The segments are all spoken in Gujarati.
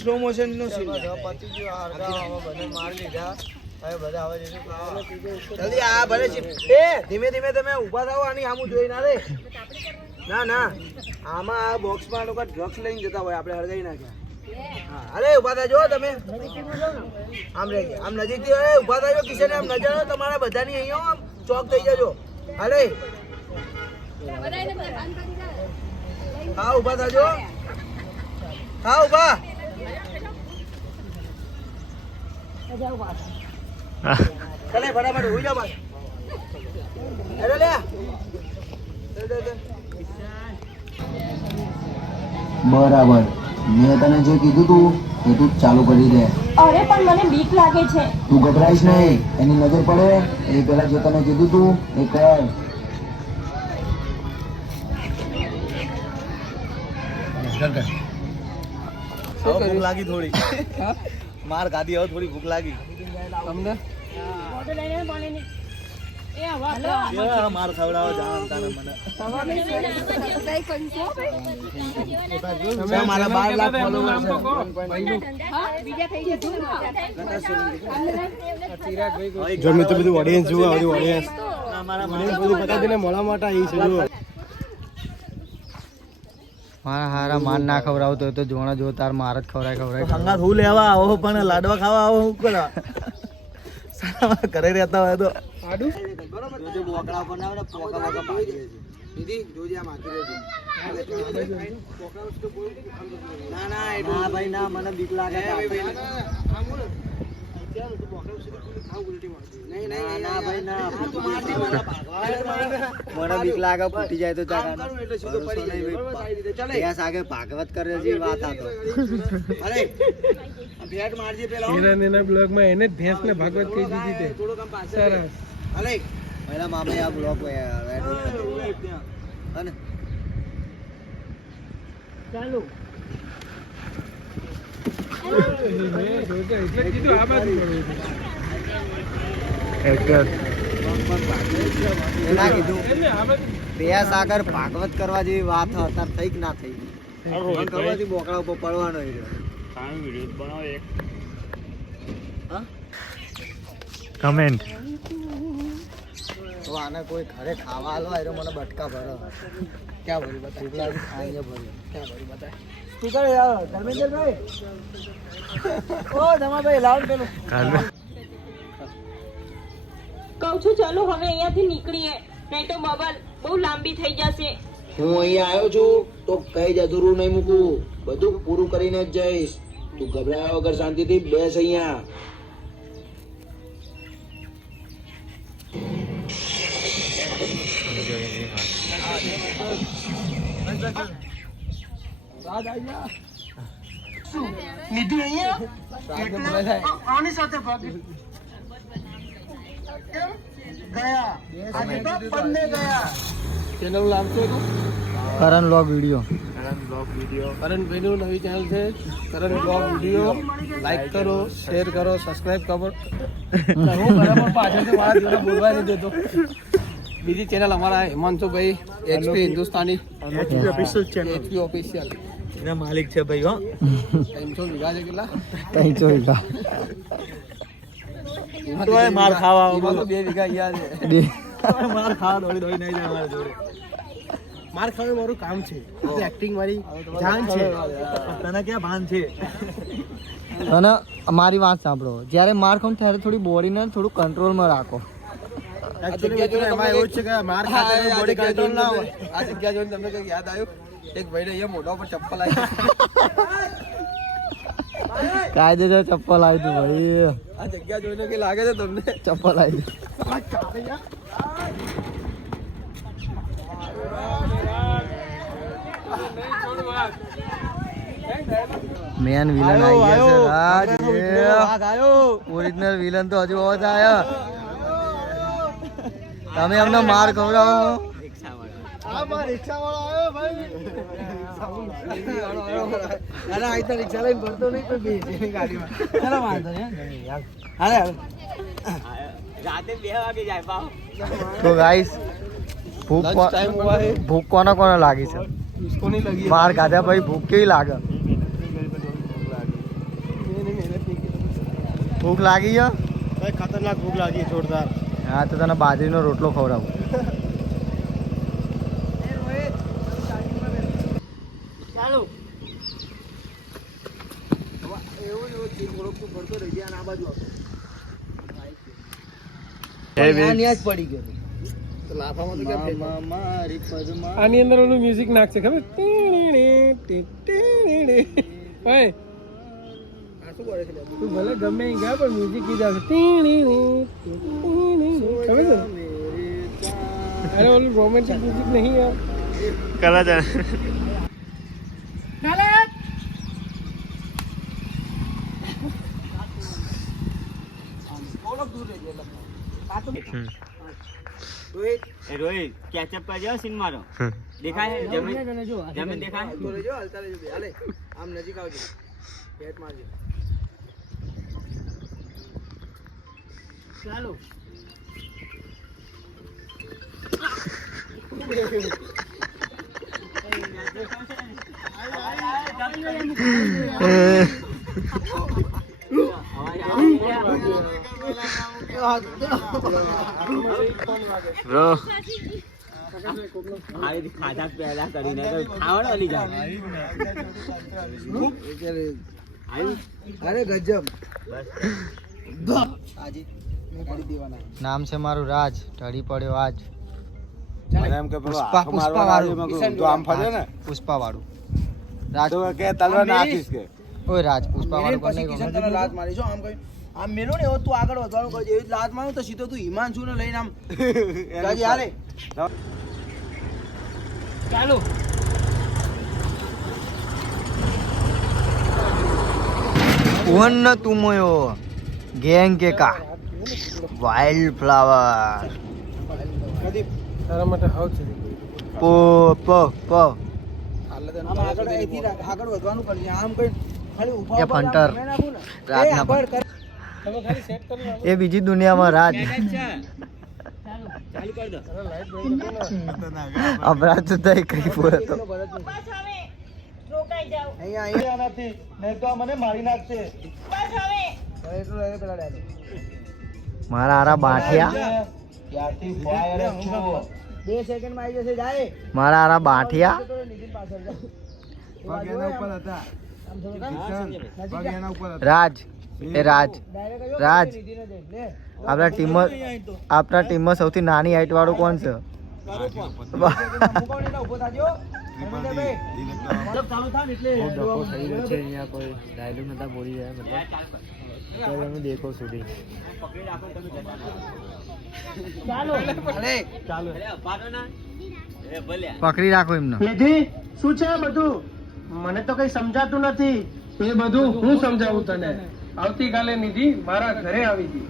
સ્લો મોશન નો સીન પતિ જો હરગાવા બધે માર લીધા હવે બધા આવે છે જલ્દી આ ભલે એ ધીમે ધીમે તમે ઊભા થાઓ આની આમું જોઈ ના રે ના ના આમાં આ બોક્સમાં લોકો ડ્રગ્સ લઈને જતા હોય આપણે હળગાઈ નાખ્યા હા અરે ઊભા થાજો તમે આમ રે આમ નજીકથી ઊભા થાજો કિશન આમ નજર આવે તમારા બધાની અહીંયા આમ ચોક થઈ જજો અરે હા ઊભા થાજો હા ઊભા ચલે ફટાફટ હોઈ જાવ બસ અરે લે બરાબર મેં તને જે કીધું તું એ તું ચાલુ કરી દે. અરે પણ મને બીક લાગે છે. તું ગભરાઈશ નહીં, એની નજર પડે એ પેલા જે તને કીધું તું એ કર. ભૂખ લાગી થોડી માર ગાડી હવે થોડી ભૂખ લાગી તમને માર ખવડાવો જાણ તાને મને મારા 12 લાખ ફોલોવર છે જો મેં તો બધું ઓડિયન્સ જોવા બધું ઓડિયન્સ મારા મને બધું બતા દેને મોળા મોટા ઈ છે જો મારા હારા માન ના ખવડાવતો તો જોણા જો તાર માર જ ખવડાય સંગાત હું લેવા આવો પણ લાડવા ખાવા આવો હું કરવા સારા ઘરે રહેતા હોય તો આડું બરોબર જો બોકડા બનાવે ને પોકા પોકા પાડી દે દીદી જોજે આ માખી દેજો ના ના ના ભાઈ ના મને બીક લાગે છે નહીં નહીં ના ભાઈ ના મને બીક લાગે ફૂટી જાય તો ગેસ આગે ભાગવત કરે છે વાત આ તો અરે ભેટ મારજે પેલા એના બ્લોગ માં એને ભેંસ ને ભાગવત કહી દીધી તે સરસ અરે પહેલા મામે આ બ્લોગ અને ચાલુ એટલે કીધું આ બાજુ બે સાગર ભાગવત કરવા જેવી વાત અત્યારે થઈ કે ના થઈ કરવાથી બોકડા ઉપર પડવાનો કમેન્ટ તો આને કોઈ ઘરે ખાવા આલો આયરો મને બટકા ભરો ક્યાં ભરી બતા ખાઈને ભરી ક્યાં ભરી બતા તું કરે યાર ધર્મેન્દ્રભાઈ ઓ ધમાભાઈ લાવ પેલું કહું છું ચલો હવે અહીંયાથી નીકળીએ નહીં તો બબલ બહુ લાંબી થઈ જશે. હું અહીંયા આવ્યો છું તો કઈ જ અધૂરું નહીં મૂકું, બધું પૂરું કરીને જ જઈશ. તું ગભરાયા વગર શાંતિથી બેસ અહીંયા. નિધિ અહીંયા આની સાથે ભાગી ગયા આજે તો બંને ગયા ચેનલ નામ શું હતું? કરણ વ્લોગ વિડિયો કરણભાઈ નું નવી ચેનલ છે કરણ બ્લોગ વિડીયો. લાઈક કરો, શેર કરો, સબસ્ક્રાઇબ કરો. હું બરાબર પાછળથી મારા જોડે બોલવા નહીં દેતો. બીજી ચેનલ અમારા હિમાંશુભાઈ HP હિન્દુસ્તાની HP ઓફિશિયલ એના માલિક છે ભાઈ હો 300 વીઘા છે. કેટલા 300 વીઘા તોય માર ખાવા એમાં તો 2 વીઘા યાદ છે. માર ખાવા દોડી દોડી નહીં જાય મારા જોડે. માર ખાવા મારું કામ છે, એક્ટિંગ મારી જાન છે. તને ક્યાં ભાન છે? અને અમારી વાત સાંભળો, જ્યારે માર ખાવ ત્યારે થોડી બોડીને થોડું કંટ્રોલમાં રાખો. આ જગ્યા જોઈને એમાં એવું છે કે માર ખાતા બોડી કંટ્રોલ ના હોય. આ જગ્યા જોઈને તમને કંઈક યાદ આવ્યું? એક ભાઈને અહીંયા મોઢા ઉપર ચપ્પલ આવી. કાયદેસર ચપ્પલ આવી તું ભાઈ, આ જગ્યા જોઈને કે લાગે છે તમને ચપ્પલ આવી. મેન વિલન આવી ગયા છે રાજ. ઓરિજિનલ વિલન તો હજુ હોત આયા. તમે અમને માર ખવડાવો. અરે આ તો રિક્ષા લઈને ભરતો નહીં કોઈ બેસી ગાડીમાં. ચાલો વાંધો નહીં યાર. અરે રાતે 2 વાગે જાય પાવ. તો ગાઈસ ભૂખ કોને કોને લાગી છે? માર ખાધા પછી ભૂખ કેવી લાગે? ભૂખ લાગી છે? ભાઈ ખતરનાક ભૂખ લાગી જોરદાર. હા તો તને બાજરીનો રોટલો ખવડાવું. ચાલો એવું ને થોડોક તું ફરતો રહી જાય આ બાજુ પડી ગયો તો લાફામાં તો ક્યાં ફેંકો? આની અંદર ઓલું મ્યુઝિક નાખશે ખબર? ઓય આ શું કરે છે તું? ભલે ગમે અહીં ગયા પણ મ્યુઝિક કીધું આવશે. ખબર છે? અરે ઓલું રોમેન્ટિક મ્યુઝિક નહીં યાર. કલા છે. થોડોક દૂર રહેજે રોહિત કેચઅપ કરજો સીન મારો દેખાય જમીન દેખાય હાલતો રહેજો હાલતા રહેજો બે હાલે આમ નજીક આવજો બેટ મારજો ચાલો બ્રો ખાધા પહેલા કરીને ખાવાનો લઈ જાય. અરે ગજબ આજે દેવાના નામ છે મારું રાજ, ઢળી પડ્યો આજ. એમ કે પુષ્પા વાળું તો આમ ફર્યો ને પુષ્પા વાળું રાજ. તો કે તલવાર નાખીશ કે ઓય રાજ પુષ્પા વાળું કોને કિશન તને લાત મારીશું આમ કઈ આમ મેલો ને એવો તું આગળ વધવાનું કરજે એવી લાત મારું તો સીધો તું હિમાંશુ ને લઈને આમ જાજે હાલે ચાલો ઉહન તુમયો ગેંગ કે કા વાઇલ્ડ ફ્લાવર તારા માટે હાવ છે. પો પ પ આમ આગળ અહીંથી આગળ વધવાનું કરજે આમ કઈ ખાલી ઊભા એ ઊભા ફંટર. આમ નાખું ને રાજના આગળ કર તમે ખાલી સેટ કરી લો. એ બીજી દુનિયામાં રાજ. ચાલુ કરી દો. લાઈટ બંધ કરો ને. અપરાધ તો થઈ કઈ પૂરો તો. બસ હવે રોકાઈ જાઓ. અહીંયા નથી નહીં તો મને મારી નાખશે બસ હવે એટલું રહે પેલા ડાયલો મારા આરા બાઠિયા, ત્યારથી ફાયર જ છું 2 સેકન્ડમાં આવી જશે જાય મારા આરા બાઠિયા. નીતિન પાછળ જા પગ એના ઉપર હતા આમ થોડું પગ એના ઉપર હતા રાજ એ રાજ ડાયરેક્ટ રાજ. નીતિને જઈ લે આપણા ટીમમાં સૌથી નાની હાઈટ વાળું કોણ છે? મુકાવણીના ઊભો થાજો હરમિંદરભાઈ ચાલુ થાય ને એટલે કોઈ ડાયલોગ નતા બોલી જાય તમે દેખો સુધી. ચાલો અરે પકડી રાખો એમને. શું છે આ બધું? મને તો કઈ સમજાતું નથી. એ બધું હું સમજાવું તને? આવતીકાલે નિધિ મારા ઘરે આવી હતી.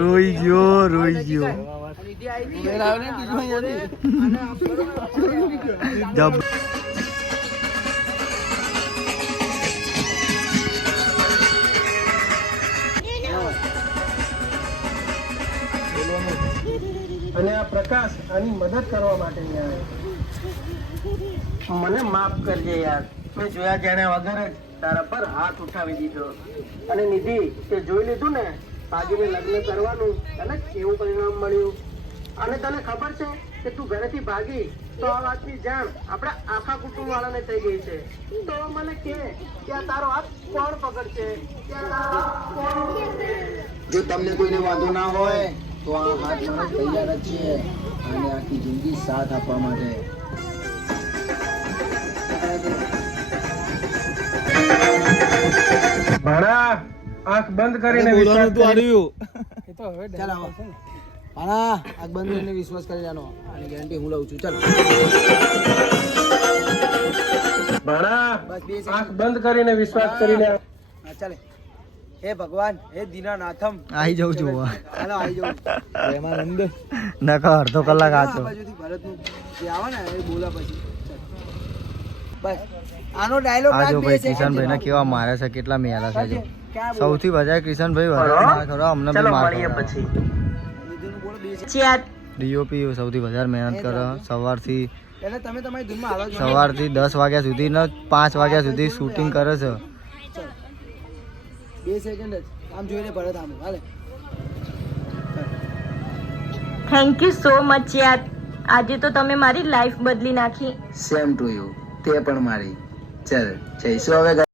રોઈ ગયો. જબ અને આ પ્રકાશ આની મદદ કરવા માટે અહીંયા આવ્યો. મને માફ કરજે યાર, મેં જોયા જાણે વગર જ તારા પર હાથ ઉઠાવી દીધો. અને નિધિ તે જોઈ લીધું ને ભાગીને લગ્ન કરવાનું તને કેવું પરિણામ મળ્યું. અને તને ખબર છે કે તું ઘરેથી ભાગી તો આ વાતની જાણ આપણા આખા કુટુંબ વાળાને થઈ ગઈ છે. તો મને કે આ તારો હાથ કોણ પકડશે? કે આ તારો હાથ કોણ પકડશે? જો તમને કોઈને વાંધો ના હોય તો આ હાથ માણસ તૈયાર જ છે અને આખી જિંદગી સાથ આપવા માટે. ભાણા આંખ બંધ કરીને વિશ્વાસ કરી. એ તો હવે ચાલ આવો હા આગ બંધ કરીને વિશ્વાસ કરી લેવાનો આની ગેરંટી હું લઉં છું ચાલ ભાણા બસ 2 સેકન્ડ આંખ બંધ કરીને વિશ્વાસ કરીને હા ચાલે હે ભગવાન હે દીનાનાથમ આવી જાઉં જોવા. ચાલો આવી જાઉં પ્રેમાનંદ નકર અડધો કલાક આ આતો. બાજુથી ભરતનું જે આવે ને એ બોલા પછી બસ આનો ડાયલોગ આ જો ભાઈ કિશનભાઈ ને કેવા મારે છે, કેટલા મેલા છે જો. સૌથી વધારે કિશનભાઈ વધારે મારે ખરો, અમને બી માર પછી ડીઓપી સૌથી વધારે મહેનત કરે. સવારથી એટલે તમે તમારી ધૂનમાં હાલો છો. સવારથી 10 વાગ્યા સુધી ને 5 વાગ્યા સુધી શૂટિંગ કરે છે. 2 સેકન્ડ જ આમ જોઈને ભરત આમ હાલે. થેન્ક યુ સો મચ યાર, આજે તો તમે મારી લાઈફ બદલી નાખી. સેમ ટુ યુ, તે પણ મારી. ચાલ જઈશું હવે.